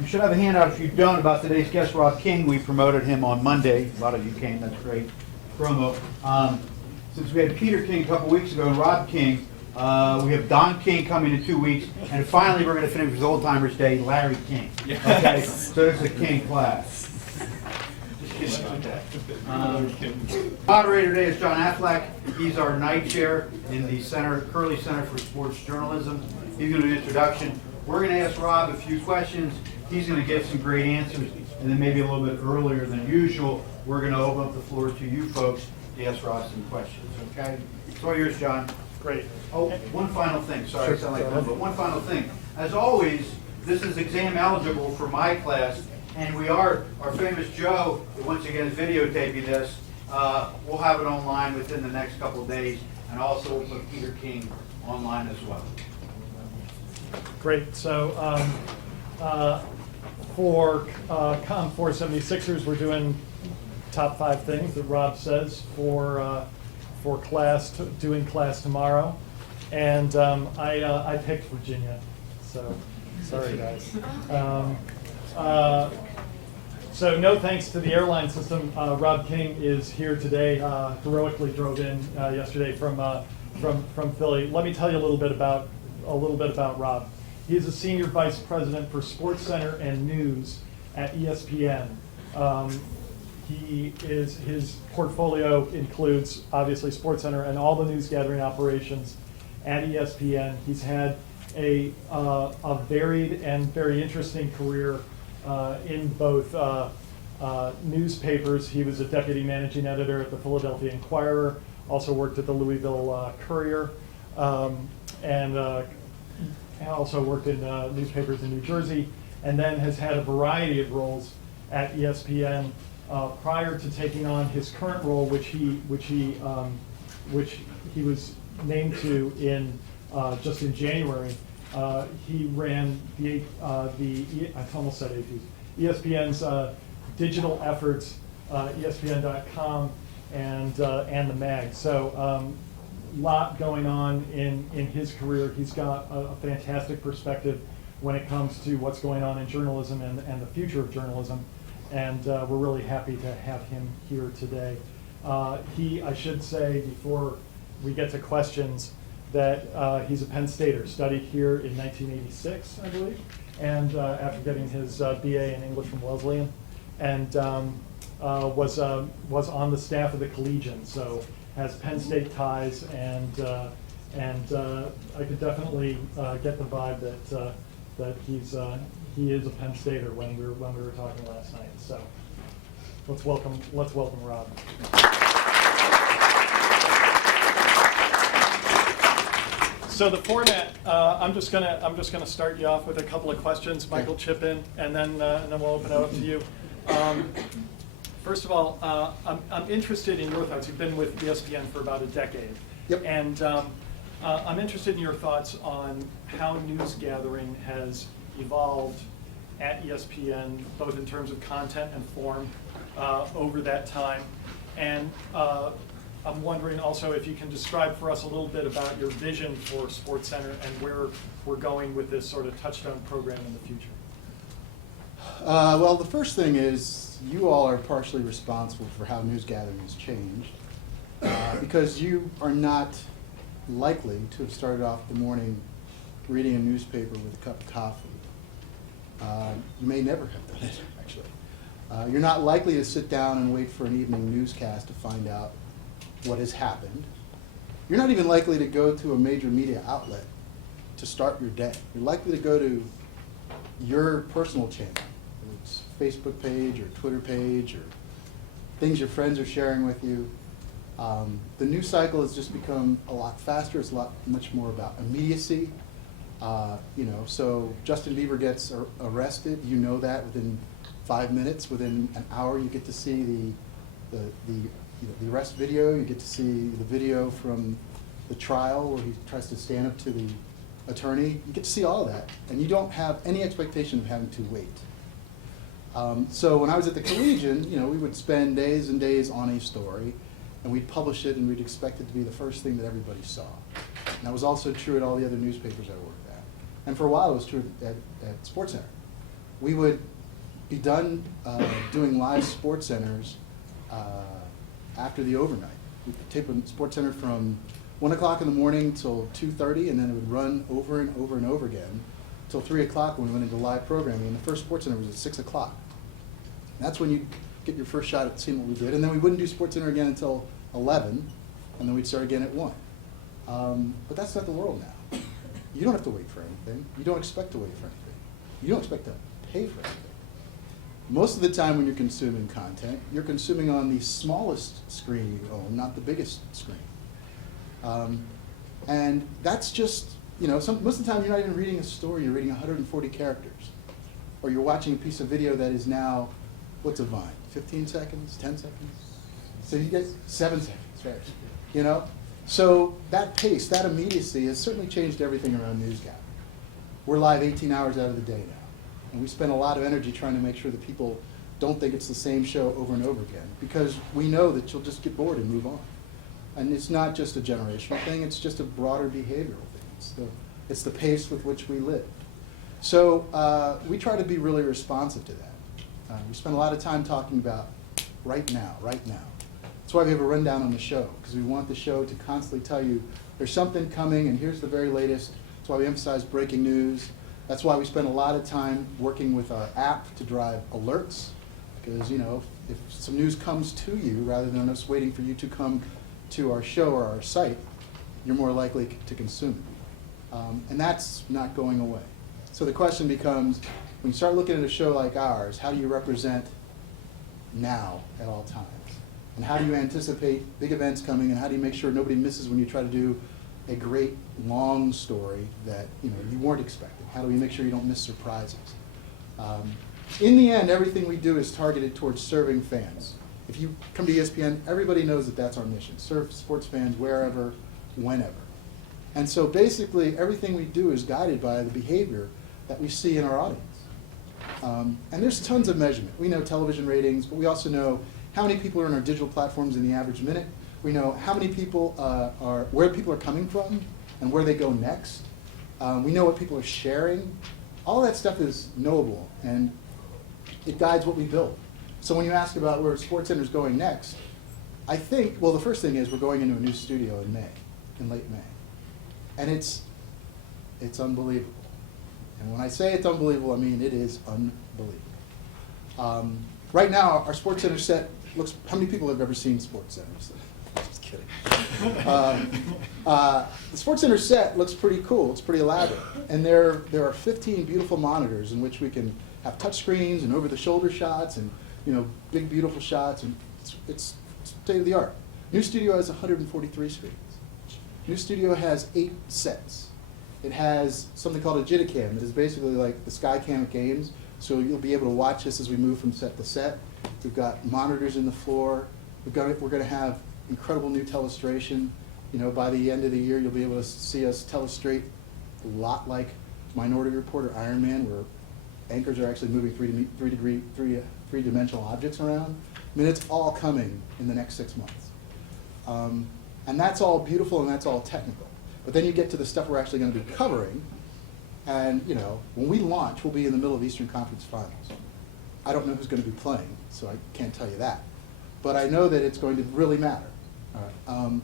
You should have a handout if you don't about today's guest, Rob King. We promoted him on Monday. A lot of you came, that's great promo. Since we had Peter King a couple weeks ago and Rob King, we have Don King coming in 2 weeks, and finally we're going to finish with Old Timers Day, Larry King. Okay, so this is a King class. Moderator today is John Affleck. He's our night chair in the Curley Center for Sports Journalism. He's going to do an introduction. We're going to ask Rob a few questions. He's going to give some great answers, and then maybe a little bit earlier than usual, we're going to open up the floor to you folks to ask Rob some questions, okay? So yours, John. Great. Oh, one final thing. Sorry, I sound like that, but one final thing. As always, this is exam eligible for my class, and our famous Joe, who once again is videotaping this, we'll have it online within the next couple of days, and also we'll put Peter King online as well. Great. So for COMM 476ers, we're doing top 5 things that Rob says for class, doing class tomorrow. And I picked Virginia, so sorry guys. So no thanks to the airline system. Rob King is here today. Heroically drove in yesterday from Philly. Let me tell you a little bit about Rob. He is a senior vice president for Sports Center and News at ESPN. His portfolio includes obviously Sports Center and all the news gathering operations at ESPN. He's had a varied and very interesting career in both newspapers. He was a deputy managing editor at the Philadelphia Inquirer, also worked at the Louisville Courier, and also worked in newspapers in New Jersey, and then has had a variety of roles at ESPN prior to taking on his current role, which he was named to in just in January. He ran I almost said APs, ESPN's digital efforts, ESPN.com, and the mag. So lot going on in his career. He's got a fantastic perspective when it comes to what's going on in journalism and the future of journalism. And we're really happy to have him here today. I should say before we get to questions that he's a Penn Stater, studied here in 1986, I believe, and after getting his BA in English from Wesleyan, and was on the staff of the Collegian, so has Penn State ties, and I could definitely get the vibe that he is a Penn Stater when we were talking last night. So let's welcome Rob. So the format, I'm just gonna start you off with a couple of questions. Michael, chip in, and then we'll open it up to you. First of all, I'm interested in your thoughts. You've been with ESPN for about a decade. Yep. And I'm interested in your thoughts on how news gathering has evolved at ESPN, both in terms of content and form, over that time. And I'm wondering also if you can describe for us a little bit about your vision for SportsCenter and where we're going with this sort of touchdown program in the future. Well, the first thing is you all are partially responsible for how news gathering has changed because you are not likely to have started off the morning reading a newspaper with a cup of coffee. You may never have done it, actually. You're not likely to sit down and wait for an evening newscast to find out what has happened. You're not even likely to go to a major media outlet to start your day. You're likely to go to your personal channel, whether it's Facebook page or Twitter page or things your friends are sharing with you. The news cycle has just become a lot faster. It's much more about immediacy. So Justin Bieber gets arrested. You know that within 5 minutes. Within an hour, you get to see the arrest video. You get to see the video from the trial where he tries to stand up to the attorney. You get to see all of that, and you don't have any expectation of having to wait. So when I was at the Collegian, we would spend days and days on a story, and we'd publish it, and we'd expect it to be the first thing that everybody saw. And that was also true at all the other newspapers I worked at. And for a while, it was true at SportsCenter. we would be done doing live sports centers after the overnight. We'd tape a sports center from 1 o'clock in the morning till 2:30, and then it would run over and over and over again till 3 o'clock when we went into live programming. And the first sports center was at 6 o'clock. That's when you'd get your first shot at seeing what we did. And then we wouldn't do sports center again until 11, and then we'd start again at 1. But that's not the world now. You don't have to wait for anything. You don't expect to wait for anything. You don't expect to pay for anything. Most of the time when you're consuming content, you're consuming on the smallest screen you own, not the biggest screen. And that's just, most of the time you're not even reading a story, you're reading 140 characters. Or you're watching a piece of video that is now, what's a Vine? 15 seconds, 10 seconds? So you get 7 seconds, right? So that pace, that immediacy has certainly changed everything around news gathering. We're live 18 hours out of the day now. And we spend a lot of energy trying to make sure that people don't think it's the same show over and over again, because we know that you'll just get bored and move on. And it's not just a generational thing, it's just a broader behavioral thing. It's the pace with which we live. So we try to be really responsive to that. We spend a lot of time talking about right now, right now. That's why we have a rundown on the show, because we want the show to constantly tell you there's something coming and here's the very latest. That's why we emphasize breaking news. That's why we spend a lot of time working with our app to drive alerts, because if some news comes to you rather than us waiting for you to come to our show or our site, you're more likely to consume it. And that's not going away. So the question becomes, when you start looking at a show like ours, how do you represent now at all times? And how do you anticipate big events coming, and how do you make sure nobody misses when you try to do a great long story that you weren't expecting? How do we make sure you don't miss surprises? In the end, everything we do is targeted towards serving fans. If you come to ESPN, everybody knows that that's our mission: serve sports fans wherever, whenever. And so basically, everything we do is guided by the behavior that we see in our audience. And there's tons of measurement. We know television ratings, but we also know how many people are on our digital platforms in the average minute. We know how many people where people are coming from and where they go next. We know what people are sharing. All that stuff is knowable, and it guides what we build. So when you ask about where SportsCenter is going next, I think, well, the first thing is we're going into a new studio in late May. And it's unbelievable. And when I say it's unbelievable, I mean it is unbelievable. Right now, our SportsCenter set looks, how many people have ever seen SportsCenter? Just kidding. The SportsCenter set looks pretty cool. It's pretty elaborate. And there are 15 beautiful monitors in which we can have touch screens and over-the-shoulder shots and big, beautiful shots. And it's state of the art. New studio has 143 screens. New studio has 8 sets. It has something called a Jitticam. It is basically like the Skycam at games. So you'll be able to watch this as we move from set to set. We've got monitors in the floor. We're going to have incredible new telestration. By the end of the year, you'll be able to see us telestrate a lot like Minority Report or Iron Man, where anchors are actually moving three-dimensional objects around. I mean, it's all coming in the next 6 months. And that's all beautiful and that's all technical. But then you get to the stuff we're actually going to be covering. And when we launch, we'll be in the middle of Eastern Conference Finals. I don't know who's going to be playing, so I can't tell you that. But I know that it's going to really matter. And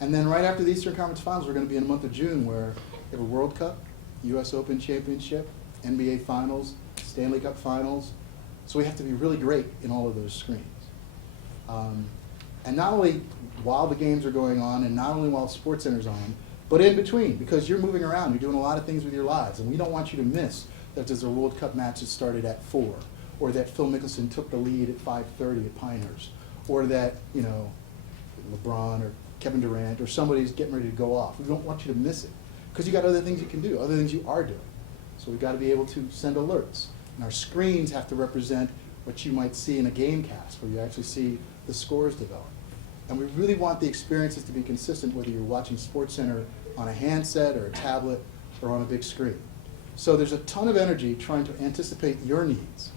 then right after the Eastern Conference Finals, we're going to be in the month of June, where we have a World Cup, US Open Championship, NBA Finals, Stanley Cup Finals. So we have to be really great in all of those screens. And not only while the games are going on, and not only while SportsCenter's on, but in between, because you're moving around, you're doing a lot of things with your lives, and we don't want you to miss that there's a World Cup match that started at 4, or that Phil Mickelson took the lead at 5:30 at Pinehurst, or that LeBron or Kevin Durant or somebody's getting ready to go off. We don't want you to miss it, because you got other things you can do, other things you are doing. So we've got to be able to send alerts, and our screens have to represent what you might see in a game cast, where you actually see the scores develop. And we really want the experiences to be consistent, whether you're watching SportsCenter on a handset or a tablet or on a big screen. So there's a ton of energy trying to anticipate your needs,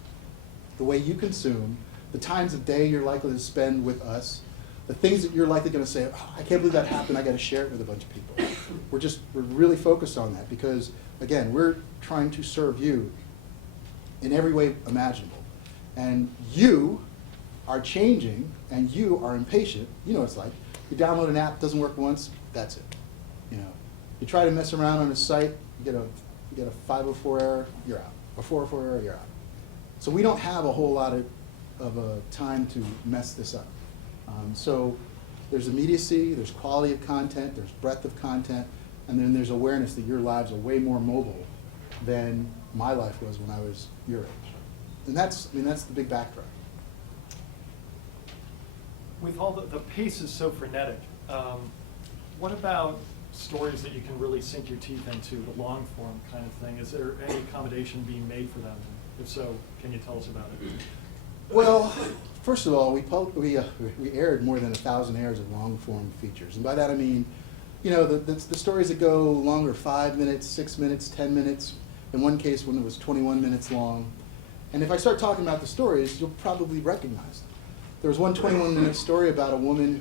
the way you consume, the times of day you're likely to spend with us, the things that you're likely going to say, oh, I can't believe that happened, I got to share it with a bunch of people. We're really focused on that because, again, we're trying to serve you in every way imaginable. And you are changing, and you are impatient. You know what it's like. You download an app, doesn't work once, that's it. You know, you try to mess around on a site, you get a 504 error, you're out. A 404 error, you're out. So we don't have a whole lot of time to mess this up. So there's immediacy, there's quality of content, there's breadth of content, and then there's awareness that your lives are way more mobile than my life was when I was your age. And that's the big backdrop. With all the pace is so frenetic, what about stories that you can really sink your teeth into, the long form kind of thing? Is there any accommodation being made for them? If so, can you tell us about it? Well, first of all, we aired more than 1,000 airs of long form features, and by that I mean, you know, the stories that go longer, 5 minutes, 6 minutes, 10 minutes. In one case, when it was 21 minutes long. And if I start talking about the stories, you'll probably recognize them. There was one 21-minute story about a woman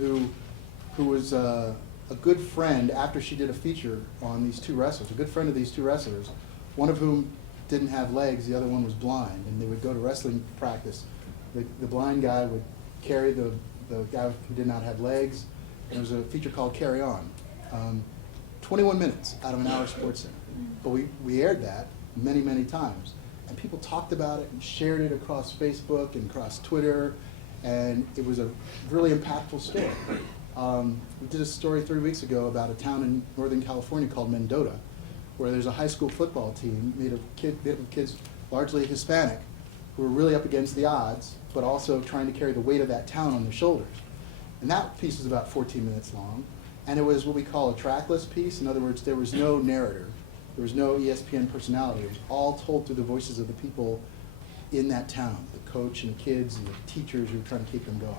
who was a good friend after she did a feature on these two wrestlers, a good friend of these two wrestlers, one of whom didn't have legs, the other one was blind, and they would go to wrestling practice. The blind guy would carry the guy who did not have legs, and there was a feature called Carry On. 21 minutes out of an hour Sports Center. But we aired that many, many times. And people talked about it and shared it across Facebook and across Twitter, and it was a really impactful story. We did a story 3 weeks ago about a town in Northern California called Mendota, where there's a high school football team made of kids largely Hispanic, who were really up against the odds, but also trying to carry the weight of that town on their shoulders. And that piece was about 14 minutes long, and it was what we call a trackless piece. In other words, there was no narrator. There was no ESPN personality. It was all told through the voices of the people in that town, the coach and the kids and the teachers who were trying to keep them going.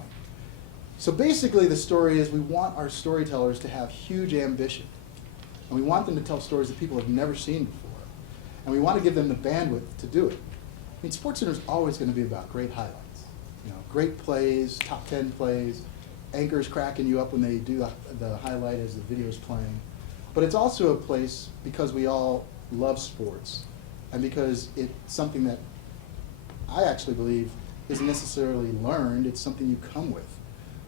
So basically the story is we want our storytellers to have huge ambition. And we want them to tell stories that people have never seen before. And we want to give them the bandwidth to do it. I mean, SportsCenter is always going to be about great highlights. You know, great plays, top 10 plays, anchors cracking you up when they do the highlight as the video's playing. But it's also a place, because we all love sports, and because it's something that I actually believe isn't necessarily learned, it's something you come with.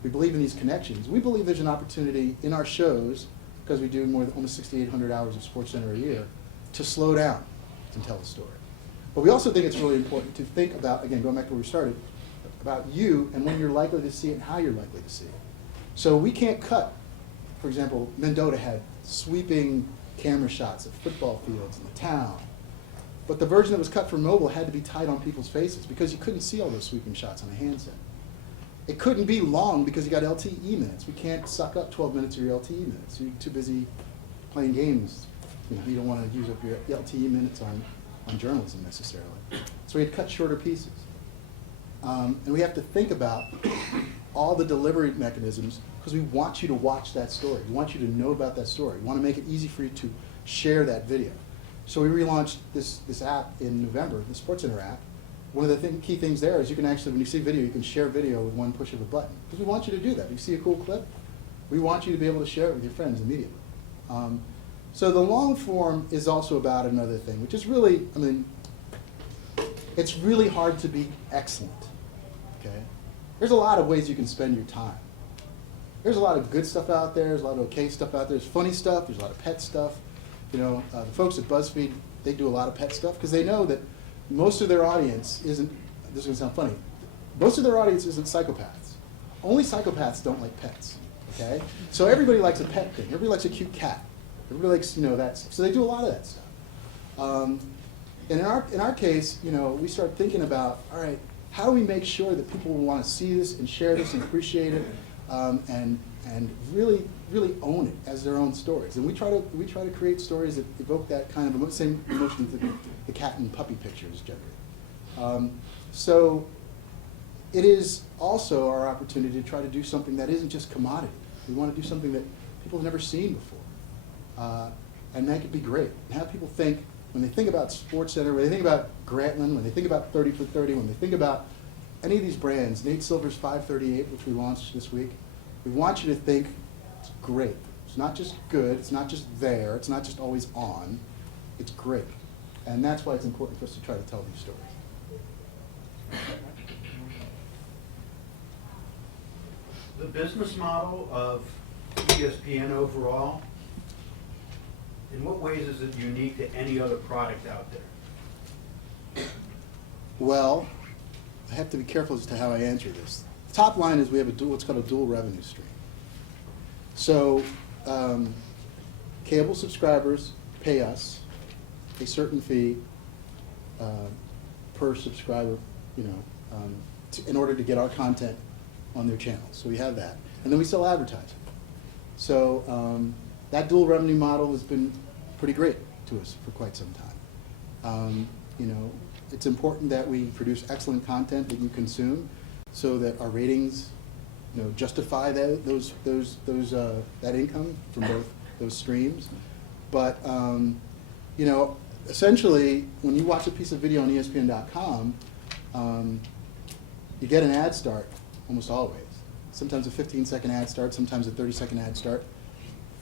We believe in these connections. We believe there's an opportunity in our shows, because we do more than almost 6,800 hours of SportsCenter a year, to slow down and tell a story. But we also think it's really important to think about, again, going back to where we started, about you and when you're likely to see it and how you're likely to see it. So we can't cut. For example, Mendota had sweeping camera shots of football fields in the town. But the version that was cut for mobile had to be tight on people's faces because you couldn't see all those sweeping shots on a handset. It couldn't be long because you got LTE minutes. We can't suck up 12 minutes of your LTE minutes. You're too busy playing games. You don't want to use up your LTE minutes on journalism necessarily. So we had to cut shorter pieces. And we have to think about all the delivery mechanisms because we want you to watch that story. We want you to know about that story. We want to make it easy for you to share that video. So we relaunched this app in November, the SportsCenter app. One of the key things there is you can actually, when you see video, you can share video with one push of a button. Because we want you to do that. If you see a cool clip, we want you to be able to share it with your friends immediately. So the long form is also about another thing, which is really, I mean, it's really hard to be excellent, okay? There's a lot of ways you can spend your time. There's a lot of good stuff out there, there's a lot of okay stuff out there, there's funny stuff, there's a lot of pet stuff. You know, the folks at BuzzFeed, they do a lot of pet stuff because they know that most of their audience isn't, this is going to sound funny, most of their audience isn't psychopaths. Only psychopaths don't like pets, okay? So everybody likes a pet thing, everybody likes a cute cat. Everybody likes, that stuff. So they do a lot of that stuff. And in our case, we start thinking about, all right, how do we make sure that people will want to see this and share this and appreciate it, and really own it as their own stories. And we try to create stories that evoke that kind of same emotion that the cat and puppy pictures generate. So it is also our opportunity to try to do something that isn't just commodity. We want to do something that people have never seen before. And make it be great. And have people think, when they think about SportsCenter, when they think about Grantland, when they think about 30 for 30, when they think about any of these brands, Nate Silver's 538, which we launched this week, we want you to think it's great. It's not just good, it's not just there, it's not just always on, it's great. And that's why it's important for us to try to tell these stories. The business model of ESPN overall, in what ways is it unique to any other product out there? Well, I have to be careful as to how I answer this. The top line is we have what's called a dual revenue stream. So cable subscribers pay us a certain fee per subscriber, in order to get our content on their channels. So we have that. And then we sell advertising. So that dual revenue model has been pretty great to us for quite some time. It's important that we produce excellent content that you consume so that our ratings justify that income from both those streams. But essentially, when you watch a piece of video on ESPN.com, you get an ad start almost always. Sometimes a 15-second ad start, sometimes a 30-second ad start.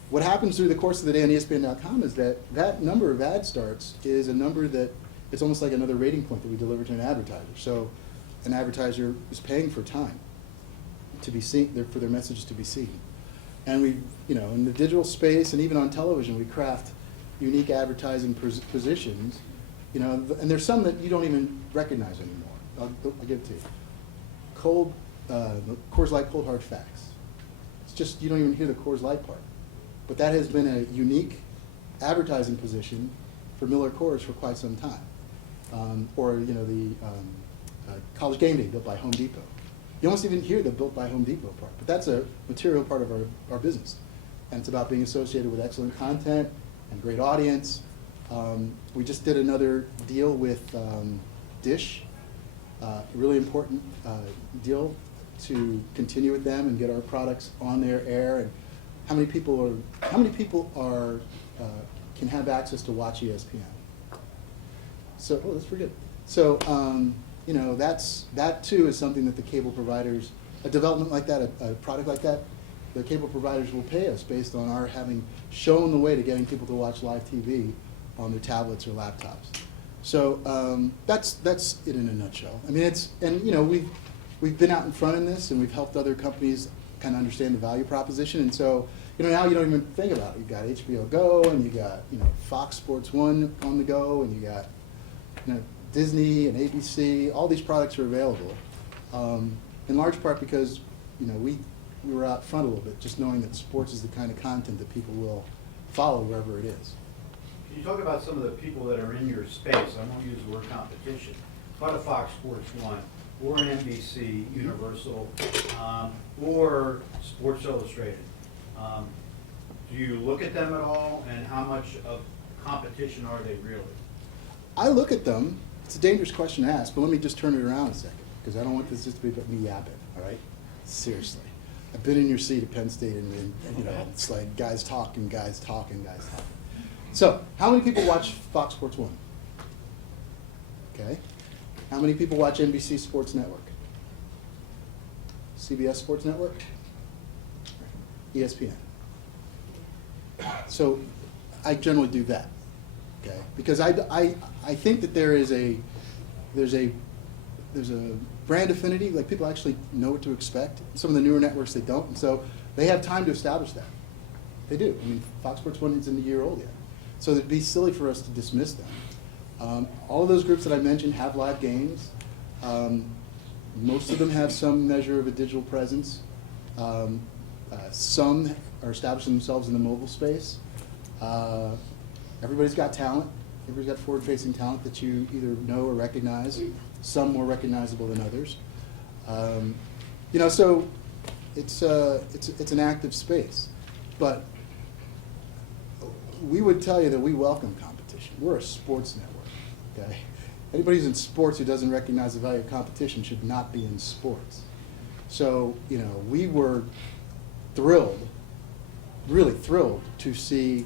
What happens through the course of the day on ESPN.com is that number of ad starts is a number that it's almost like another rating point that we deliver to an advertiser. So an advertiser is paying for time to be seen, for their messages to be seen. And we, in the digital space and even on television, we craft unique advertising positions, and there's some that you don't even recognize anymore. I'll give it to you. Coors Light Cold Hard Facts. It's just, you don't even hear the Coors Light part. But that has been a unique advertising position for Miller Coors for quite some time. Or the College Game Day built by Home Depot. You almost even hear the built by Home Depot part, but that's a material part of our business. And it's about being associated with excellent content and great audience. We just did another deal with Dish, a really important deal to continue with them and get our products on their air. And how many people can have access to watch ESPN? So, that's pretty good. So, that too is something that the cable providers, a development like that, a product like that, the cable providers will pay us based on our having shown the way to getting people to watch live TV on their tablets or laptops. So that's it in a nutshell. I mean, we've been out in front in this, and we've helped other companies kind of understand the value proposition. And so, now you don't even think about it. You've got HBO Go, and you got Fox Sports 1 on the go, and you got Disney and ABC. All these products are available, in large part because we were out front a little bit, just knowing that sports is the kind of content that people will follow wherever it is. Can you talk about some of the people that are in your space? I won't use the word competition, but a Fox Sports 1, or an NBC, Universal, or Sports Illustrated. Do you look at them at all, and how much of competition are they really? I look at them. It's a dangerous question to ask, but let me just turn it around a second, because I don't want this just to be about me yapping, all right? Seriously. I've been in your seat at Penn State, and it's like guys talking. So, how many people watch Fox Sports 1? Okay. How many people watch NBC Sports Network? CBS Sports Network? ESPN. So, I generally do that, okay? Because I think that there's a brand affinity, like people actually know what to expect. Some of the newer networks, they don't, and so they have time to establish that. They do. I mean, Fox Sports 1 isn't a year old yet. So it'd be silly for us to dismiss them. All of those groups that I mentioned have live games. Most of them have some measure of a digital presence. Some are establishing themselves in the mobile space. Everybody's got talent. Everybody's got forward-facing talent that you either know or recognize, some more recognizable than others. So it's an active space. But we would tell you that we welcome competition. We're a sports network, okay? Anybody who's in sports who doesn't recognize the value of competition should not be in sports. So, we were thrilled, really thrilled to see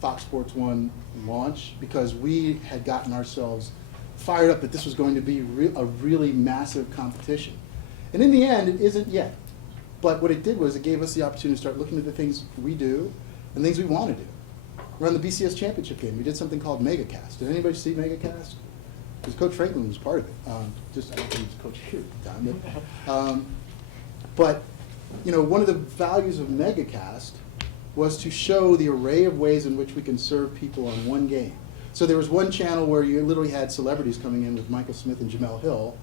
Fox Sports 1 launch, because we had gotten ourselves fired up that this was going to be a really massive competition. And in the end, it isn't yet. But what it did was it gave us the opportunity to start looking at the things we do and things we want to do. Around the BCS championship game, we did something called MegaCast. Did anybody see MegaCast? because Coach Franklin was part of it. Just I don't think he was coach here at the time. But you know, one of the values of MegaCast was to show the array of ways in which we can serve people on one game. So there was one channel where you literally had celebrities coming in with Michael Smith and Jamel Hill,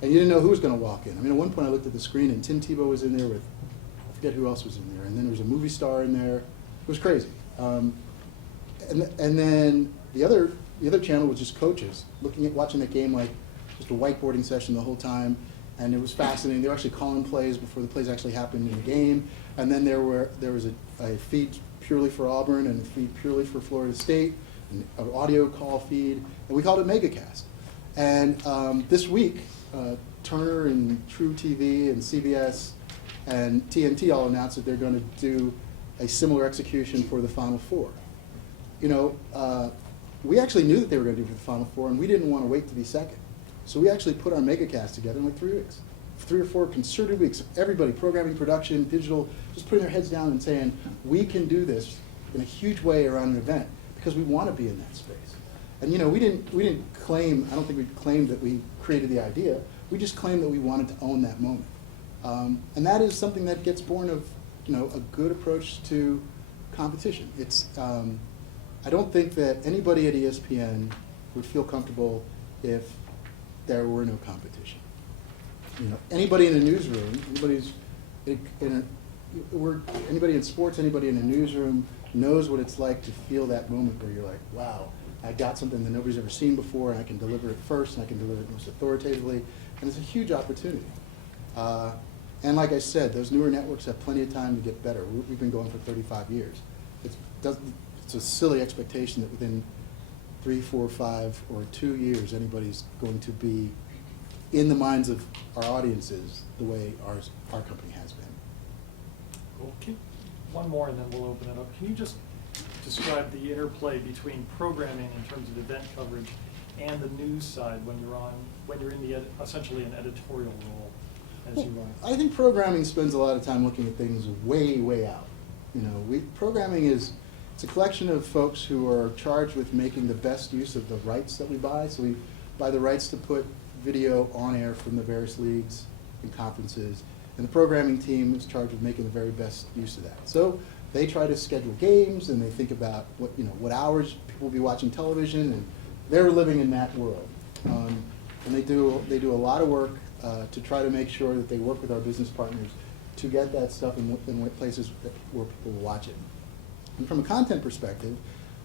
and you didn't know who was going to walk in. I mean, at one point I looked at the screen and Tim Tebow was in there with, I forget who else was in there, and then there was a movie star in there. It was crazy. And then the other channel was just coaches watching the game like just a whiteboarding session the whole time, and it was fascinating. They were actually calling plays before the plays actually happened in the game. And then there was a feed purely for Auburn and a feed purely for Florida State, an audio call feed, and we called it MegaCast. And this week, Turner and True TV and CBS and TNT all announced that they're going to do a similar execution for the Final Four. You know, we actually knew that they were going to do it for the Final Four, and we didn't want to wait to be second. So we actually put our MegaCast together in like 3 weeks. 3 or 4 concerted weeks, everybody, programming, production, digital, just putting their heads down and saying, we can do this in a huge way around an event because we want to be in that space. And you know, we didn't claim, I don't think we claimed that we created the idea, we just claimed that we wanted to own that moment. And that is something that gets born of, you know, a good approach to competition. It's, I don't think that anybody at ESPN would feel comfortable if there were no competition. You know, anybody in a newsroom, anybody in sports, anybody in a newsroom knows what it's like to feel that moment where you're like, wow, I got something that nobody's ever seen before, and I can deliver it first, and I can deliver it most authoritatively, and it's a huge opportunity. And like I said, those newer networks have plenty of time to get better. We've been going for 35 years. It's a silly expectation that within 3, 4, 5, or 2 years, anybody's going to be in the minds of our audiences the way our company has been. Cool. One more and then we'll open it up. Can you just describe the interplay between programming in terms of event coverage and the news side when you're in the essentially an editorial role as you are? I think programming spends a lot of time looking at things way, way out. You know, programming it's a collection of folks who are charged with making the best use of the rights that we buy. So we buy the rights to put video on air from the various leagues and conferences, and the programming team is charged with making the very best use of that. So they try to schedule games, and they think about what hours people will be watching television, and they're living in that world. And they do a lot of work to try to make sure that they work with our business partners to get that stuff in places where people will watch it. And from a content perspective,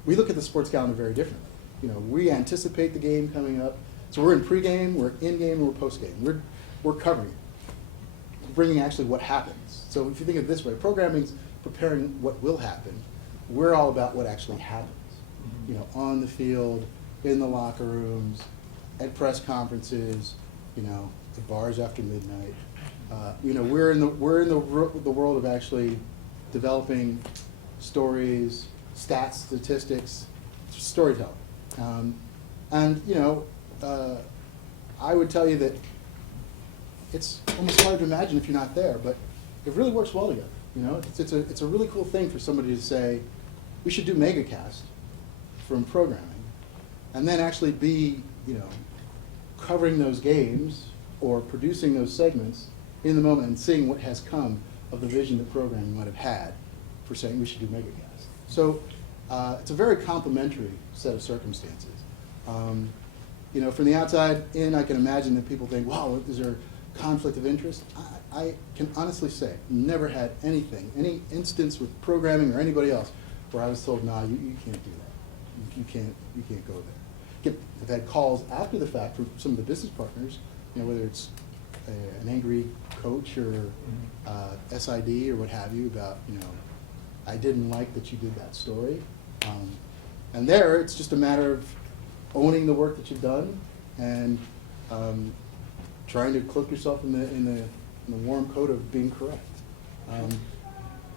we look at the sports calendar very differently. You know, we anticipate the game coming up. So we're in pregame, we're in-game, and we're postgame. We're covering it. We're bringing actually what happens. So if you think of it this way, programming's preparing what will happen. We're all about what actually happens. You know, on the field, in the locker rooms, at press conferences, you know, the bars after midnight. You know, we're in the world of actually developing stories, stats, statistics, storytelling. And you know, I would tell you that it's almost hard to imagine if you're not there, but it really works well together. You know, it's a really cool thing for somebody to say, we should do MegaCast from programming, and then actually be, you know, covering those games or producing those segments in the moment and seeing what has come of the vision that programming might have had for saying we should do MegaCast. So it's a very complementary set of circumstances. You know, from the outside in, I can imagine that people think, wow, is there conflict of interest? I can honestly say, never had any instance with programming or anybody else where I was told, nah, you can't do that. You can't go there. I've had calls after the fact from some of the business partners, you know, whether it's an angry coach or SID or what have you about, you know, I didn't like that you did that story. And there, it's just a matter of owning the work that you've done and trying to cloak yourself in the warm coat of being correct.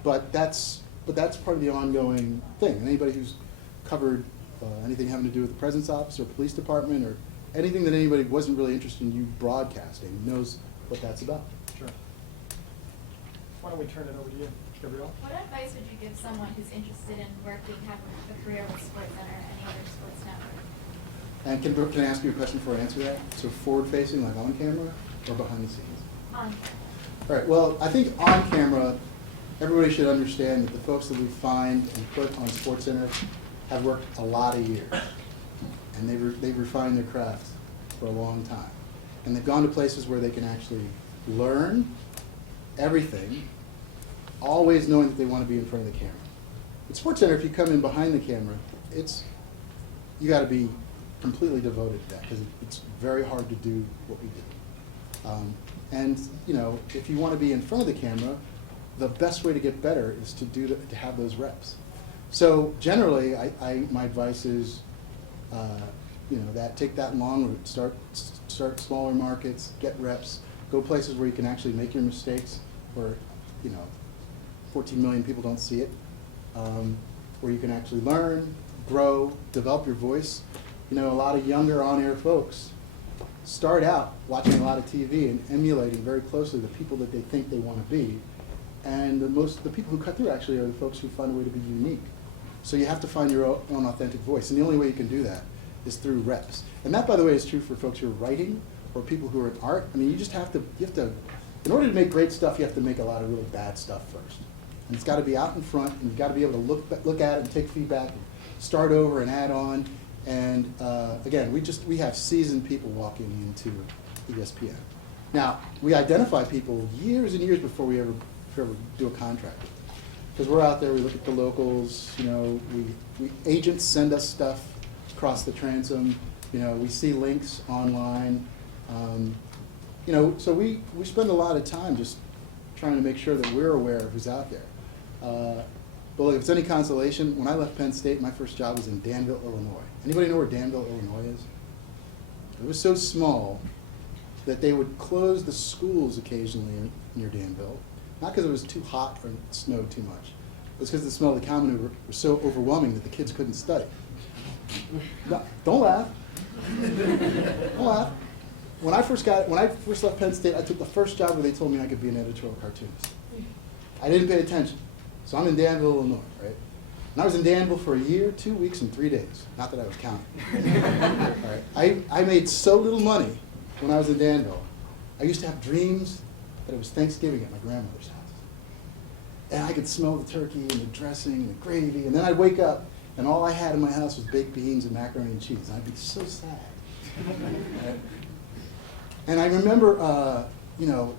But that's part of the ongoing thing. And anybody who's covered anything having to do with the President's Office or police department or anything that anybody wasn't really interested in you broadcasting knows what that's about. Sure. Why don't we turn it over to you, Gabrielle? What advice would you give someone who's interested in working, have a career with SportsCenter or any other sports network? And can I ask you a question before I answer that? So forward-facing, like on camera, or behind the scenes? On. All right, well, I think on camera, everybody should understand that the folks that we find and put on SportsCenter have worked a lot of years. And they've refined their craft for a long time. And they've gone to places where they can actually learn everything, always knowing that they want to be in front of the camera. At SportsCenter, if you come in behind the camera, you got to be completely devoted to that because it's very hard to do what we do. And you know, if you want to be in front of the camera, the best way to get better is to have those reps. So generally, my advice is, you know, take that long route. Start smaller markets, get reps, go places where you can actually make your mistakes, where 14 million people don't see it, where you can actually learn, grow, develop your voice. You know, a lot of younger on-air folks start out watching a lot of TV and emulating very closely the people that they think they want to be. And the people who cut through actually are the folks who find a way to be unique. So you have to find your own authentic voice. And the only way you can do that is through reps. And that, by the way, is true for folks who are writing or people who are in art. I mean, you have to, in order to make great stuff, you have to make a lot of really bad stuff first. And it's got to be out in front, and you've got to be able to look at it and take feedback and start over and add on. And again, we have seasoned people walking into ESPN. Now, we identify people years and years before we ever do a contract. Because we're out there, we look at the locals, you know, agents send us stuff across the transom, you know, we see links online. You know, so we spend a lot of time just trying to make sure that we're aware of who's out there. But look, if it's any consolation, when I left Penn State, my first job was in Danville, Illinois. Anybody know where Danville, Illinois is? It was so small that they would close the schools occasionally near Danville, not because it was too hot or it snowed too much. It was because the smell of the cow manure was so overwhelming that the kids couldn't study. No, don't laugh. Don't laugh. When I first left Penn State, I took the first job where they told me I could be an editorial cartoonist. I didn't pay attention. So I'm in Danville, Illinois, right? And I was in Danville for a year, 2 weeks, and 3 days. Not that I was counting. All right. I made so little money when I was in Danville. I used to have dreams that it was Thanksgiving at my grandmother's house. And I could smell the turkey and the dressing and the gravy. And then I'd wake up, and all I had in my house was baked beans and macaroni and cheese. And I'd be so sad. Right? And I remember, you know,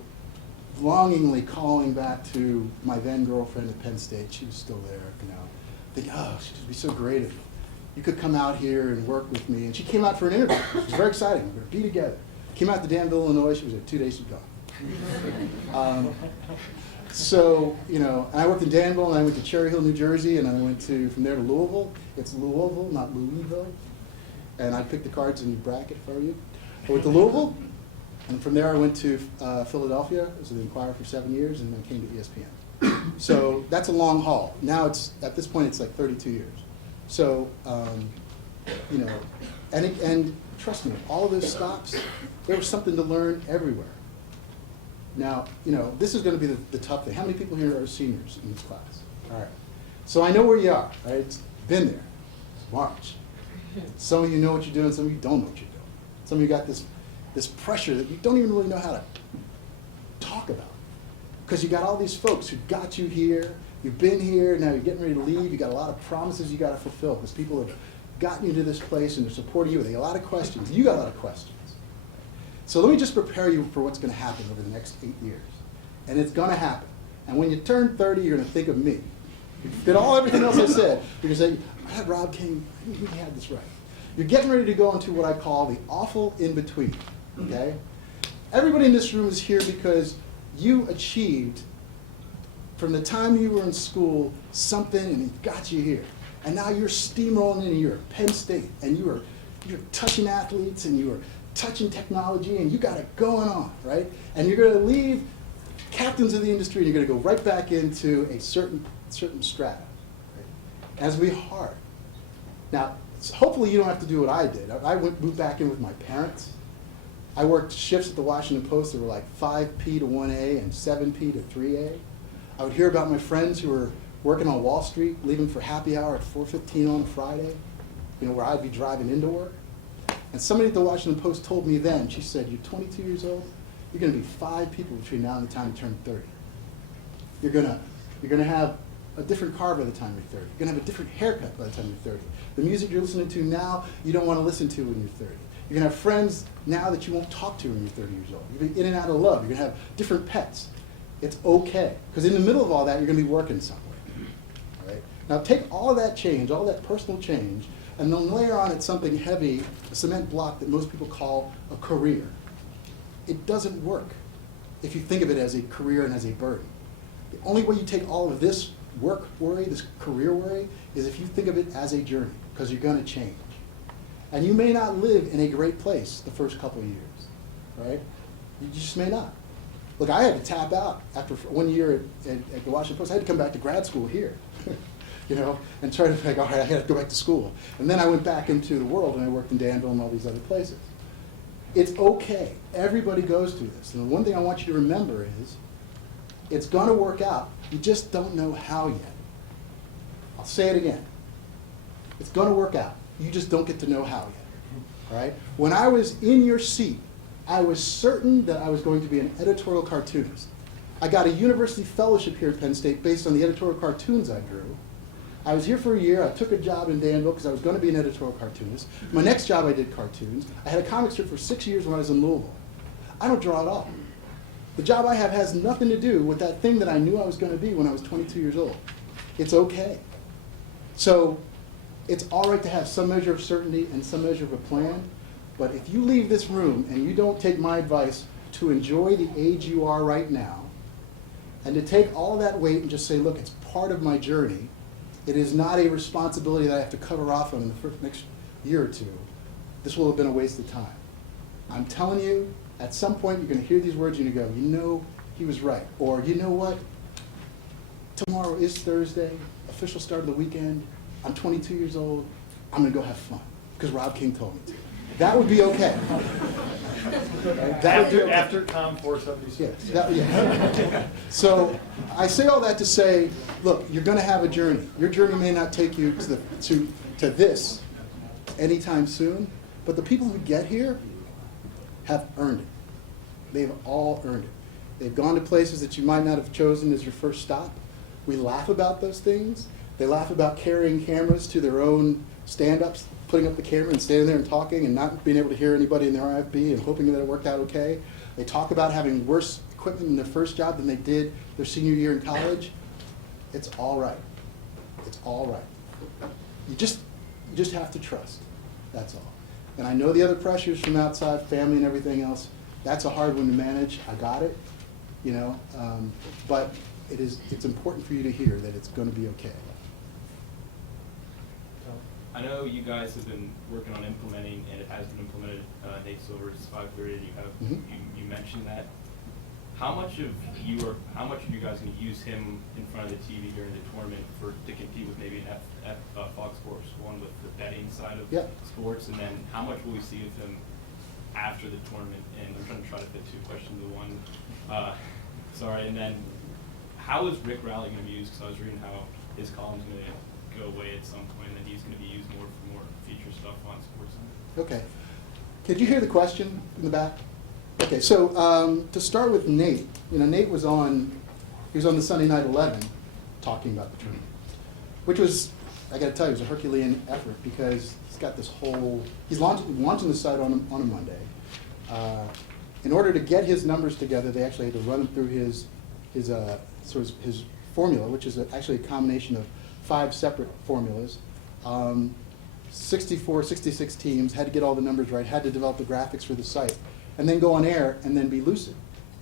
longingly calling back to my then girlfriend at Penn State. She was still there, you know, thinking, oh, she'd just be so great if you could come out here and work with me. And she came out for an interview. It was very exciting. We were going to be together. Came out to Danville, Illinois. She was there 2 days. She'd gone. So, you know, and I worked in Danville, and I went to Cherry Hill, New Jersey, and then I went from there to Louisville. It's Louisville, not Louisville. And I picked the cards in your bracket if I were you. I went to Louisville. And from there, I went to Philadelphia as an Inquirer for 7 years, and then came to ESPN. So that's a long haul. Now at this point, it's like 32 years. So, you know, and trust me, all of those stops, there was something to learn everywhere. Now, you know, this is going to be the tough thing. How many people here are seniors in this class? All right. So I know where you are. Right? It's been there. It's March. Some of you know what you're doing. Some of you don't know what you're doing. Some of you got this pressure that you don't even really know how to talk about. Because you got all these folks who got you here, you've been here, now you're getting ready to leave, you got a lot of promises you got to fulfill, because people have gotten you to this place and they're supporting you, they got a lot of questions, you got a lot of questions. So let me just prepare you for what's going to happen over the next 8 years. And it's going to happen. And when you turn 30, you're going to think of me. You did everything else I said, you're going to say, I had Rob King, he had this right. You're getting ready to go into what I call the awful in-between. Okay? Everybody in this room is here because you achieved, from the time you were in school, something and it got you here. And now you're steamrolling in, you're at Penn State, and you're touching athletes, and you're touching technology, and you got it going on, right? And you're going to leave captains of the industry, and you're going to go right back into a certain strata. Right? As we hard. Now, hopefully you don't have to do what I did. I moved back in with my parents. I worked shifts at the Washington Post that were like 5P to 1A and 7P to 3A. I would hear about my friends who were working on Wall Street, leaving for happy hour at 4:15 on a Friday, you know, where I'd be driving into work. And somebody at the Washington Post told me then, she said, you're 22 years old, you're gonna be 5 people between now and the time you turn 30. You're gonna have a different car by the time you're 30. You're gonna have a different haircut by the time you're 30. The music you're listening to now, you don't wanna listen to when you're 30. You're gonna have friends now that you won't talk to when you're 30 years old. You're gonna be in and out of love. You're gonna have different pets. It's okay, because in the middle of all that, you're gonna be working somewhere. All right? Now take all of that change, all that personal change, and then layer on it something heavy, a cement block that most people call a career. It doesn't work if you think of it as a career and as a burden. The only way you take all of this work worry, this career worry, is if you think of it as a journey, because you're gonna change. And you may not live in a great place the first couple of years, right? You just may not. Look, I had to tap out after 1 year at the Washington Post. I had to come back to grad school here, you know, and try to think, all right, I got to go back to school. And then I went back into the world and I worked in Danville and all these other places. It's okay. Everybody goes through this. And the one thing I want you to remember is it's going to work out. You just don't know how yet. I'll say it again. It's going to work out. You just don't get to know how yet. All right? When I was in your seat, I was certain that I was going to be an editorial cartoonist. I got a university fellowship here at Penn State based on the editorial cartoons I drew. I was here for a year. I took a job in Danville because I was going to be an editorial cartoonist. My next job, I did cartoons. I had a comic strip for 6 years when I was in Louisville. I don't draw at all. The job I have has nothing to do with that thing that I knew I was going to be when I was 22 years old. It's okay. So it's all right to have some measure of certainty and some measure of a plan, but if you leave this room and you don't take my advice to enjoy the age you are right now, and to take all that weight and just say, look, it's part of my journey, it is not a responsibility that I have to cover off on in the next year or two, this will have been a waste of time. I'm telling you, at some point you're going to hear these words and you go, you know, he was right. Or, you know what, tomorrow is Thursday, official start of the weekend, I'm 22 years old, I'm going to go have fun, because Rob King told me to. That would be okay. That would be okay. After COMM 476. Yes, yeah. So I say all that to say, look, you're going to have a journey. Your journey may not take you to this anytime soon, but the people who get here have earned it. They've all earned it. They've gone to places that you might not have chosen as your first stop. We laugh about those things. They laugh about carrying cameras to their own stand-ups, putting up the camera and standing there and talking and not being able to hear anybody in their RFB and hoping that it worked out okay. They talk about having worse equipment in their first job than they did their senior year in college. It's all right. It's all right. You just have to trust. That's all. And I know the other pressures from outside, family and everything else. That's a hard one to manage. I got it, you know. But it's important for you to hear that it's going to be okay. I know you guys have been working on implementing, and it has been implemented, Nate Silver's 530. You have you mentioned that. How much are you guys going to use him in front of the TV during the tournament to compete with maybe an Fox Sports 1 with the betting side of sports, and then how much will we see of him after the tournament? And I'm trying to fit 2 questions into one. Sorry, and then how is Rick Rowley going to be used? Because I was reading how his column's going to go away at some point, and then he's going to be used more for more feature stuff on SportsCenter. Okay. Could you hear the question in the back? Okay, so to start with Nate, you know, Nate was on the Sunday Night 11 talking about the tournament, which was, I got to tell you, it was a Herculean effort because he's got this whole, he's launching the site on a Monday. In order to get his numbers together, they actually had to run him through his formula, which is actually a combination of 5 separate formulas. 64, 66 teams, had to get all the numbers right, had to develop the graphics for the site, and then go on air and then be lucid.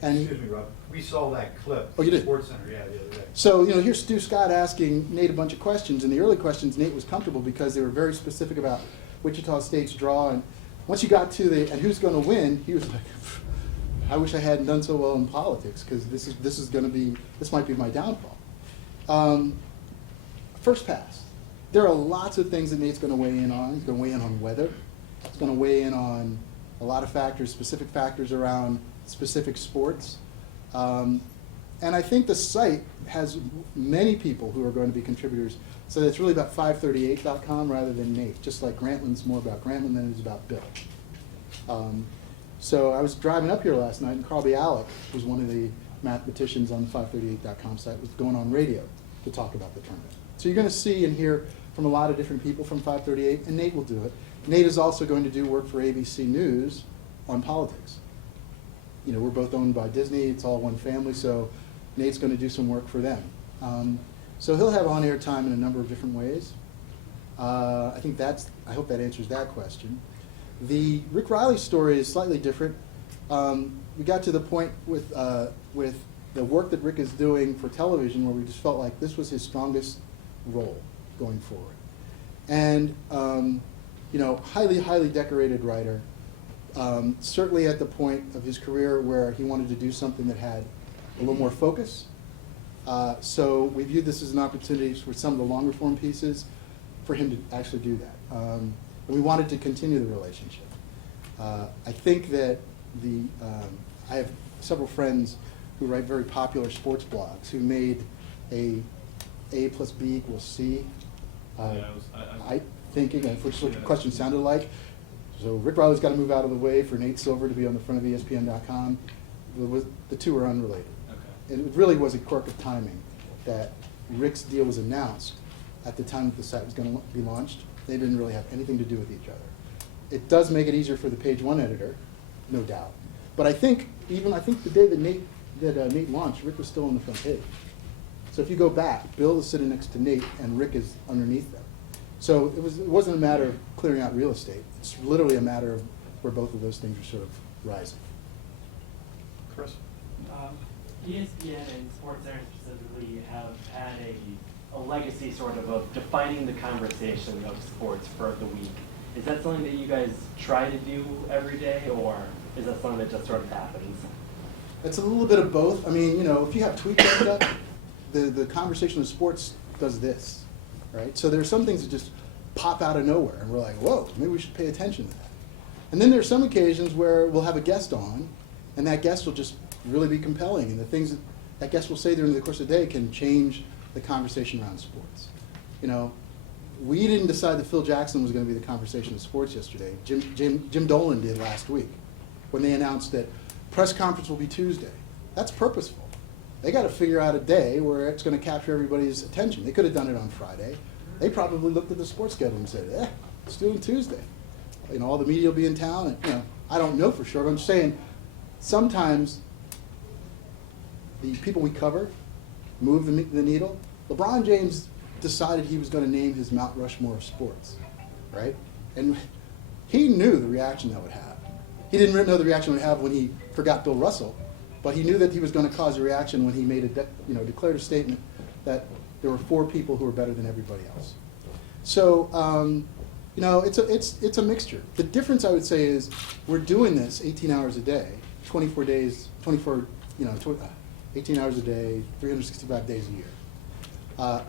And excuse me, Rob. We saw that clip. Oh, you did? SportsCenter, yeah, the other day. So, you know, here's Stu Scott asking Nate a bunch of questions. In the early questions, Nate was comfortable because they were very specific about Wichita State's draw. And once you got to and who's going to win, he was like, I wish I hadn't done so well in politics because this might be my downfall. First pass. There are lots of things that Nate's going to weigh in on. He's going to weigh in on weather. He's going to weigh in on a lot of factors, specific factors around specific sports. And I think the site has many people who are going to be contributors, so it's really about 538.com rather than Nate, just like Grantland's more about Grantland than it is about Bill. So I was driving up here last night, and Carl Bialik, who's one of the mathematicians on the 538.com site, was going on radio to talk about the tournament. So you're going to see and hear from a lot of different people from 538, and Nate will do it. Nate is also going to do work for ABC News on politics. You know, we're both owned by Disney, it's all one family, so Nate's going to do some work for them. So he'll have on-air time in a number of different ways. I hope that answers that question. The Rick Riley story is slightly different. We got to the point with the work that Rick is doing for television where we just felt like this was his strongest role going forward. And, you know, highly, highly decorated writer, certainly at the point of his career where he wanted to do something that had a little more focus. So we viewed this as an opportunity for some of the longer form pieces for him to actually do that. And we wanted to continue the relationship. I think that I have several friends who write very popular sports blogs who made A plus B equals C. I thinking, and which what the question sounded like. So Rick Riley's got to move out of the way for Nate Silver to be on the front of ESPN.com. The two are unrelated. Okay. It really was a quirk of timing that Rick's deal was announced at the time that the site was going to be launched. They didn't really have anything to do with each other. It does make it easier for the page one editor, no doubt. But I think the day that Nate launched, Rick was still on the front page. So if you go back, Bill is sitting next to Nate and Rick is underneath them. So it wasn't a matter of clearing out real estate. It's literally a matter of where both of those things are sort of rising. Chris? ESPN and SportsCenter specifically have had a legacy sort of defining the conversation of sports for the week. Is that something that you guys try to do every day, or is that something that just sort of happens? It's a little bit of both. I mean, you know, if you have tweets like that, the conversation of sports does this, right? So there are some things that just pop out of nowhere, and we're like, whoa, maybe we should pay attention to that. And then there's some occasions where we'll have a guest on, and that guest will just really be compelling, and the things that guest will say during the course of the day can change the conversation around sports. You know, we didn't decide that Phil Jackson was going to be the conversation of sports yesterday. Jim Dolan did last week when they announced that press conference will be Tuesday. That's purposeful. They got to figure out a day where it's going to capture everybody's attention. They could have done it on Friday. They probably looked at the sports schedule and said, let's do it Tuesday. You know, all the media will be in town, and you know, I don't know for sure, but I'm just saying sometimes the people we cover move the needle. LeBron James decided he was going to name his Mount Rushmore of sports, right? And he knew the reaction that would have. He didn't know the reaction it would have when he forgot Bill Russell, but he knew that he was going to cause a reaction when he made declared a statement that there were 4 people who were better than everybody else. So, you know, it's a mixture. The difference I would say is we're doing this 18 hours a day, 24 days, 18 hours a day, 365 days a year.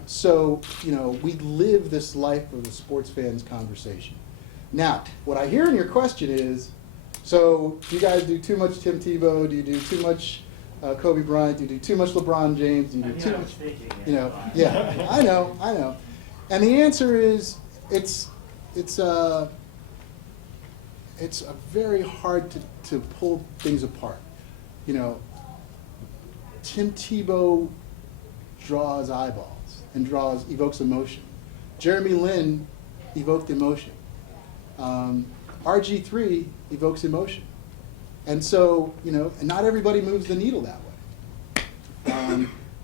So, you know, we live this life of the sports fans conversation. Now, what I hear in your question is, so do you guys do too much Tim Tebow? Do you do too much Kobe Bryant? Do you do too much LeBron James? Do you do too much? You know, yeah, I know. And the answer is, it's very hard to pull things apart. You know, Tim Tebow draws eyeballs and evokes emotion. Jeremy Lin evoked emotion. RG3 evokes emotion. And so, you know, and not everybody moves the needle that way.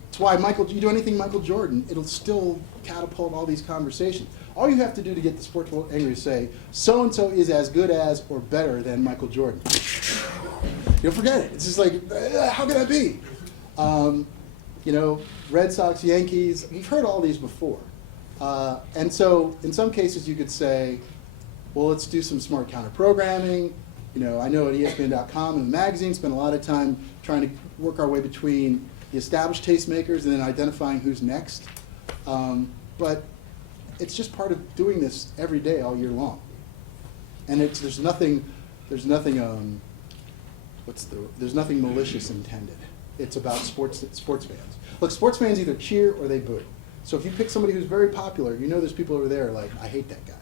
It's why you do anything Michael Jordan, it'll still catapult all these conversations. All you have to do to get the sports world angry is say, so-and-so is as good as or better than Michael Jordan. You'll forget it. It's just like, how can that be? You know, Red Sox, Yankees, we've heard all these before. And so in some cases you could say, well, let's do some smart counter-programming. You know, I know at ESPN.com and the magazine spend a lot of time trying to work our way between the established tastemakers and then identifying who's next. But it's just part of doing this every day, all year long. And there's nothing malicious intended. It's about sports fans. Look, sports fans either cheer or they boo. So if you pick somebody who's very popular, you know there's people over there like, I hate that guy.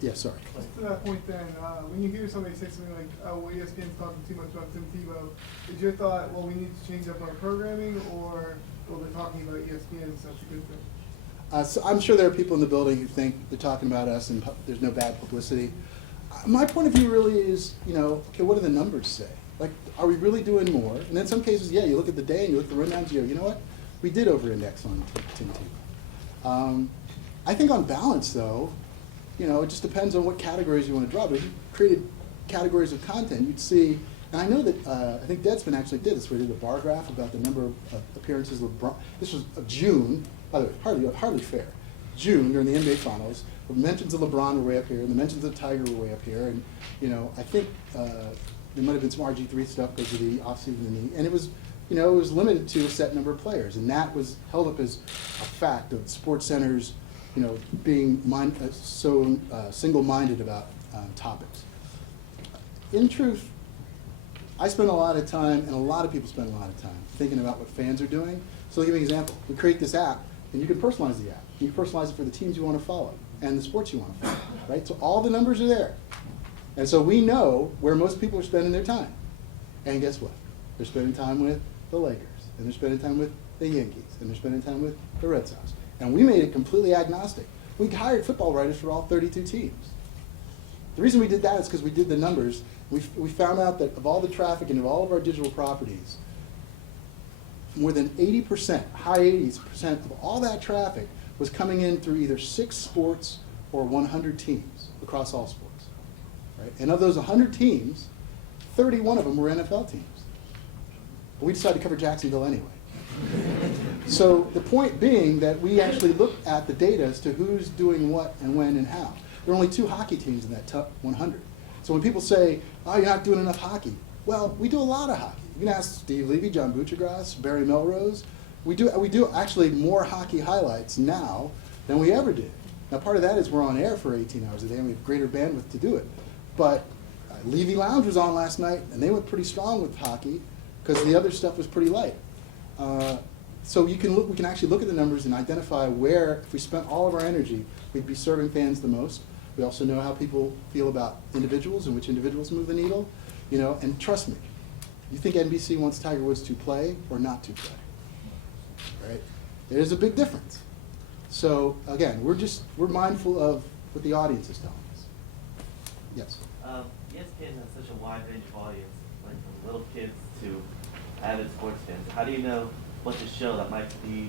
Yeah, sorry. To that point then, when you hear somebody say something like, oh, well, ESPN's talking too much about Tim Tebow, is your thought, well, we need to change up our programming, or, well, they're talking about ESPN, so that's a good thing? So I'm sure there are people in the building who think they're talking about us and there's no bad publicity. My point of view really is, okay, what do the numbers say? Like, are we really doing more? And in some cases, yeah, you look at the day and you look at the rundowns, you go, you know what? We did over-index on Tim Tebow. I think on balance, though, it just depends on what categories you want to draw. But if you created categories of content, you'd see, and I know that, I think Deadspin actually did this, where they did a bar graph about the number of appearances of LeBron. This was of June, by the way, hardly fair. June, during the NBA Finals, the mentions of LeBron were way up here, and the mentions of Tiger were way up here, and, I think there might have been some RG3 stuff because of the offseason, and it was, it was limited to a set number of players, and that was held up as a fact of SportsCenter's, being so single-minded about topics. In truth, I spend a lot of time, and a lot of people spend a lot of time, thinking about what fans are doing. So I'll give you an example. We create this app, and you can personalize the app. You can personalize it for the teams you want to follow and the sports you want to follow, right? So all the numbers are there. And so we know where most people are spending their time. And guess what? They're spending time with the Lakers, and they're spending time with the Yankees, and they're spending time with the Red Sox. And we made it completely agnostic. We hired football writers for all 32 teams. The reason we did that is because we did the numbers. We found out that of all the traffic and of all of our digital properties, more than 80%, high 80s% of all that traffic was coming in through either 6 sports or 100 teams across all sports. Right? And of those 100 teams, 31 of them were NFL teams. But we decided to cover Jacksonville anyway. So the point being that we actually looked at the data as to who's doing what and when and how. There are only 2 hockey teams in that top 100. So when people say, oh, you're not doing enough hockey, well, we do a lot of hockey. You can ask Steve Levy, John Buccigross, Barry Melrose. We do actually more hockey highlights now than we ever did. Now part of that is we're on air for 18 hours a day and we have greater bandwidth to do it. But Levy Lounge was on last night and they went pretty strong with hockey because the other stuff was pretty light. So we can actually look at the numbers and identify where, if we spent all of our energy, we'd be serving fans the most. We also know how people feel about individuals and which individuals move the needle. And trust me, you think NBC wants Tiger Woods to play or not to play? Right? There's a big difference. So again, we're mindful of what the audience is telling us. Yes? ESPN has such a wide range of audience, like from little kids to avid sports fans. How do you know what to show that might be,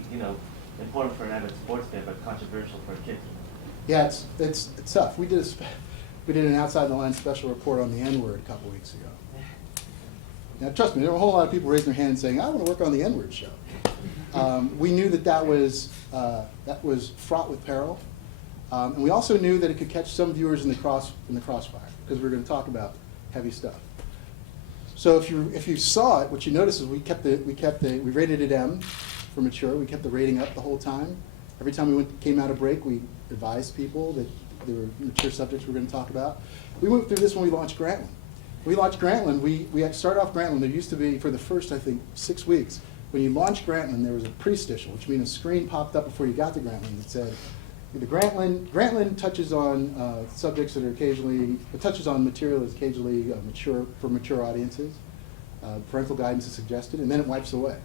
important for an avid sports fan but controversial for a kid? Yeah, it's tough. We did an outside the line special report on the N-word a couple weeks ago. Now, trust me, there were a whole lot of people raising their hands saying, "I want to work on the N-word show." We knew that was fraught with peril, and we also knew that it could catch some viewers in the crossfire because we're going to talk about heavy stuff. So if you saw it, what you notice is we rated it M for mature. We kept the rating up the whole time. Every time we came out of break, we advised people that there were mature subjects we were going to talk about. We went through this when we launched Grantland. We launched Grantland. We had started off Grantland. There used to be, for the first, I think, 6 weeks, when you launched Grantland, there was a prestitial, which means a screen popped up before you got to Grantland that said, Grantland touches on subjects that are occasionally, it touches on material that's occasionally for mature audiences. Parental guidance is suggested, and then it wipes away.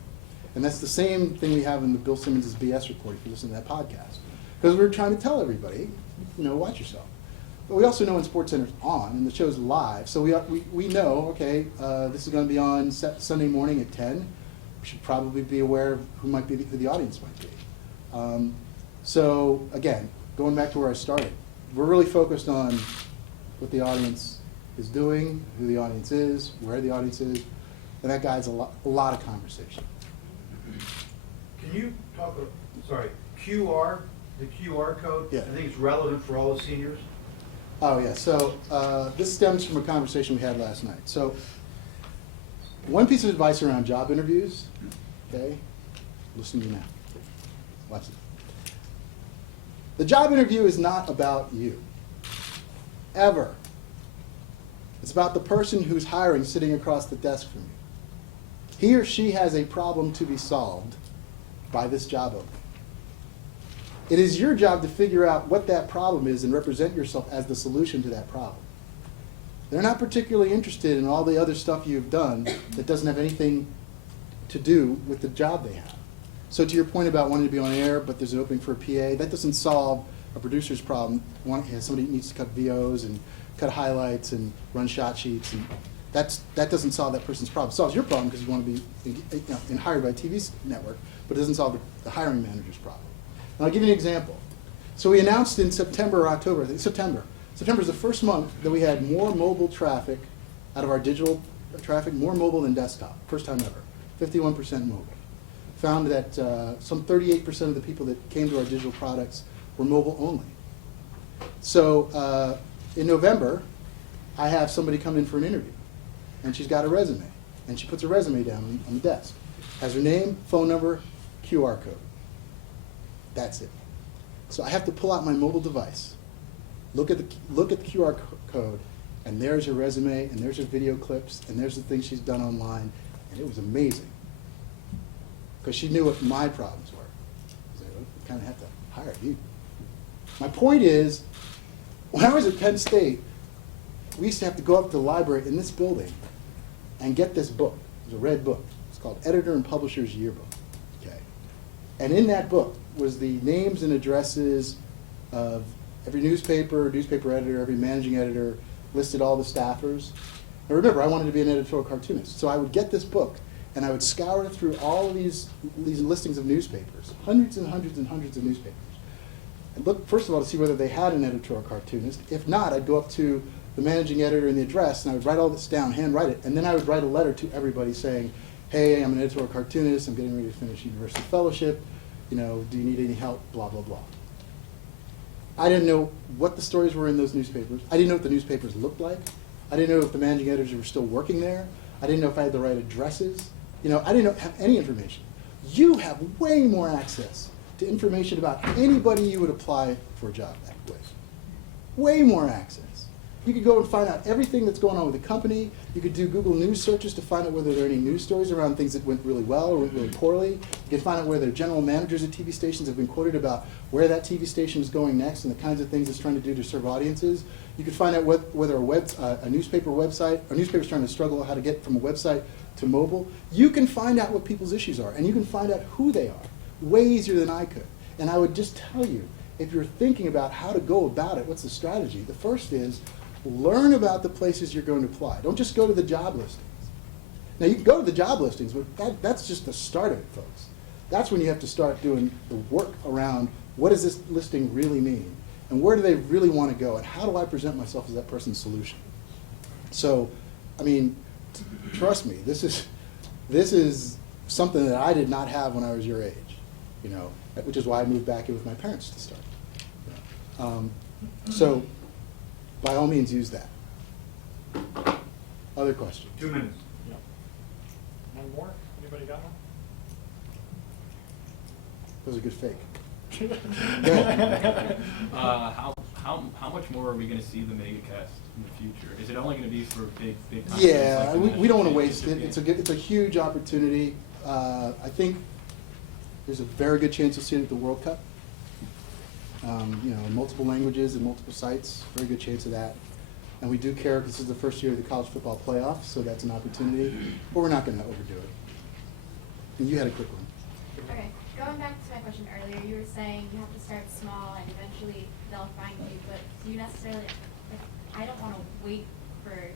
And that's the same thing we have in the Bill Simmons' BS report if you listen to that podcast. Because we're trying to tell everybody, watch yourself. But we also know when SportsCenter's on and the show's live, so we know, okay, this is going to be on Sunday morning at 10. We should probably be aware of who the audience might be. So again, going back to where I started, we're really focused on what the audience is doing, who the audience is, where the audience is, and that guides a lot of conversation. Can you talk, QR, the QR code? Yeah. I think it's relevant for all the seniors. Oh yeah, so this stems from a conversation we had last night. So one piece of advice around job interviews, okay, listen to me now, watch it. The job interview is not about you, ever. It's about the person who's hiring sitting across the desk from you. He or she has a problem to be solved by this job opening. It is your job to figure out what that problem is and represent yourself as the solution to that problem. They're not particularly interested in all the other stuff you've done that doesn't have anything to do with the job they have. So to your point about wanting to be on air, but there's an opening for a PA, that doesn't solve a producer's problem. Somebody needs to cut VOs and cut highlights and run shot sheets, and that doesn't solve that person's problem. It solves your problem because you want to be hired by a TV network, but it doesn't solve the hiring manager's problem. And I'll give you an example. So we announced in September or October, I think September. September is the first month that we had more mobile traffic out of our digital traffic, more mobile than desktop, first time ever, 51% mobile. Found that some 38% of the people that came to our digital products were mobile only. So in November, I have somebody come in for an interview, and she's got a resume, and she puts her resume down on the desk. Has her name, phone number, QR code. That's it. So I have to pull out my mobile device, look at the QR code, and there's her resume, and there's her video clips, and there's the things she's done online, and it was amazing. Because she knew what my problems were. So I kind of have to hire you. My point is, when I was at Penn State, we used to have to go up to the library in this building and get this book. It was a red book. It's called Editor and Publisher's Yearbook. Okay. And in that book was the names and addresses of every newspaper editor, every managing editor, listed all the staffers. And remember, I wanted to be an editorial cartoonist. So I would get this book, and I would scour through all of these listings of newspapers, hundreds and hundreds and hundreds of newspapers. And look, first of all, to see whether they had an editorial cartoonist. If not, I'd go up to the managing editor and the address, and I would write all this down, handwrite it, and then I would write a letter to everybody saying, hey, I'm an editorial cartoonist, I'm getting ready to finish university fellowship, do you need any help, blah, blah, blah. I didn't know what the stories were in those newspapers. I didn't know what the newspapers looked like. I didn't know if the managing editors were still working there. I didn't know if I had the right addresses. I didn't have any information. You have way more access to information about anybody you would apply for a job with. Way more access. You could go and find out everything that's going on with the company. You could do Google News searches to find out whether there are any news stories around things that went really well or went really poorly. You could find out whether general managers at TV stations have been quoted about where that TV station is going next and the kinds of things it's trying to do to serve audiences. You could find out whether a newspaper website, a newspaper is trying to struggle how to get from a website to mobile. You can find out what people's issues are, and you can find out who they are way easier than I could. And I would just tell you, if you're thinking about how to go about it, what's the strategy? The first is learn about the places you're going to apply. Don't just go to the job listings. Now, you can go to the job listings, but that's just the start of it, folks. That's when you have to start doing the work around what does this listing really mean, and where do they really want to go, and how do I present myself as that person's solution? So, trust me, this is something that I did not have when I was your age, which is why I moved back in with my parents to start. So, by all means, use that. Other questions? 2 minutes. Yeah. One more? Anybody got one? That was a good fake. How much more are we going to see the MegaCast in the future? Is it only going to be for big conferences? Yeah, like we don't want to national waste it. championship? It's a huge opportunity. I think there's a very good chance you'll see it at the World Cup. In multiple languages and multiple sites, very good chance of that. And we do care because this is the first year of the college football playoffs, so that's an opportunity. But we're not going to overdo it. And you had a quick one. Okay, going back to my question earlier, you were saying you have to start small and eventually they'll find you, but do you necessarily, I don't want to wait for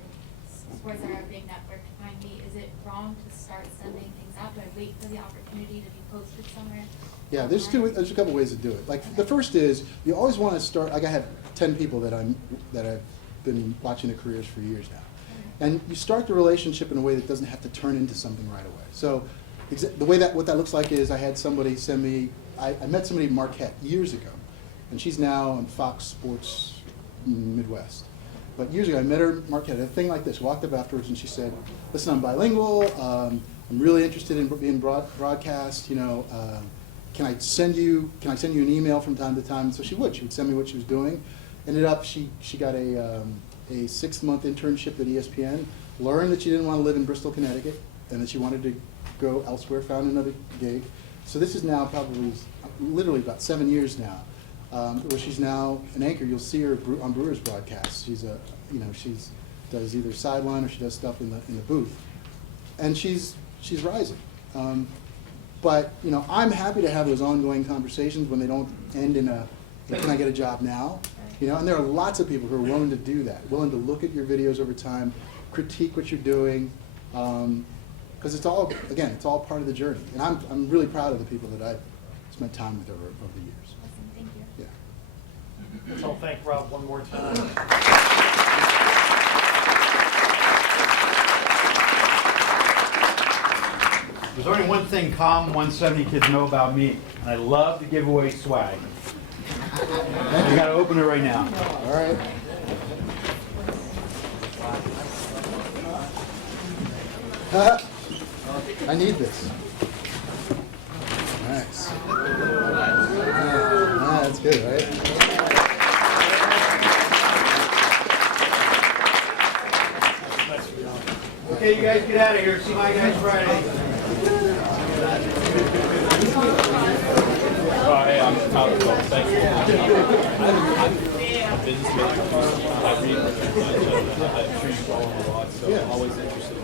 sports that are a big network to find me. Is it wrong to start sending things out? Do I wait for the opportunity to be posted somewhere? Yeah, there's a couple ways to do it. Like the first is you always want to start. Like I have 10 people that I've been watching their careers for years now, and you start the relationship in a way that doesn't have to turn into something right away. So the way what that looks like is I had somebody send me. I met somebody, Marquette, years ago, and she's now on Fox Sports Midwest. But years ago, I met her, Marquette, a thing like this. Walked up afterwards, and she said, "Listen, I'm bilingual. I'm really interested in being broadcast. Can I send you an email from time to time?" So she would send me what she was doing. Ended up she got a 6-month internship at ESPN. Learned that she didn't want to live in Bristol, Connecticut, and that she wanted to go elsewhere. Found another gig. So this is now probably literally about 7 years now, where she's now an anchor. You'll see her on Brewers broadcasts. She's she's does either sideline or she does stuff in the booth, and she's rising. But I'm happy to have those ongoing conversations when they don't end in a can I get a job now? And there are lots of people who are willing to do that, willing to look at your videos over time, critique what you're doing, because it's all part of the journey. And I'm really proud of the people that I've spent time with over the years. Awesome, thank you. Yeah. Let's all thank Rob one more time. There's only one thing COMM 170 kids know about me, and I love to give away swag. You gotta open it right now. All right. I need this. Nice. That's good, right? Okay, you guys get out of here. See my guys Friday. Hey, I'm Tyler. Thank you. I've been to I read, I'm sure you follow a lot, so I'm always interested in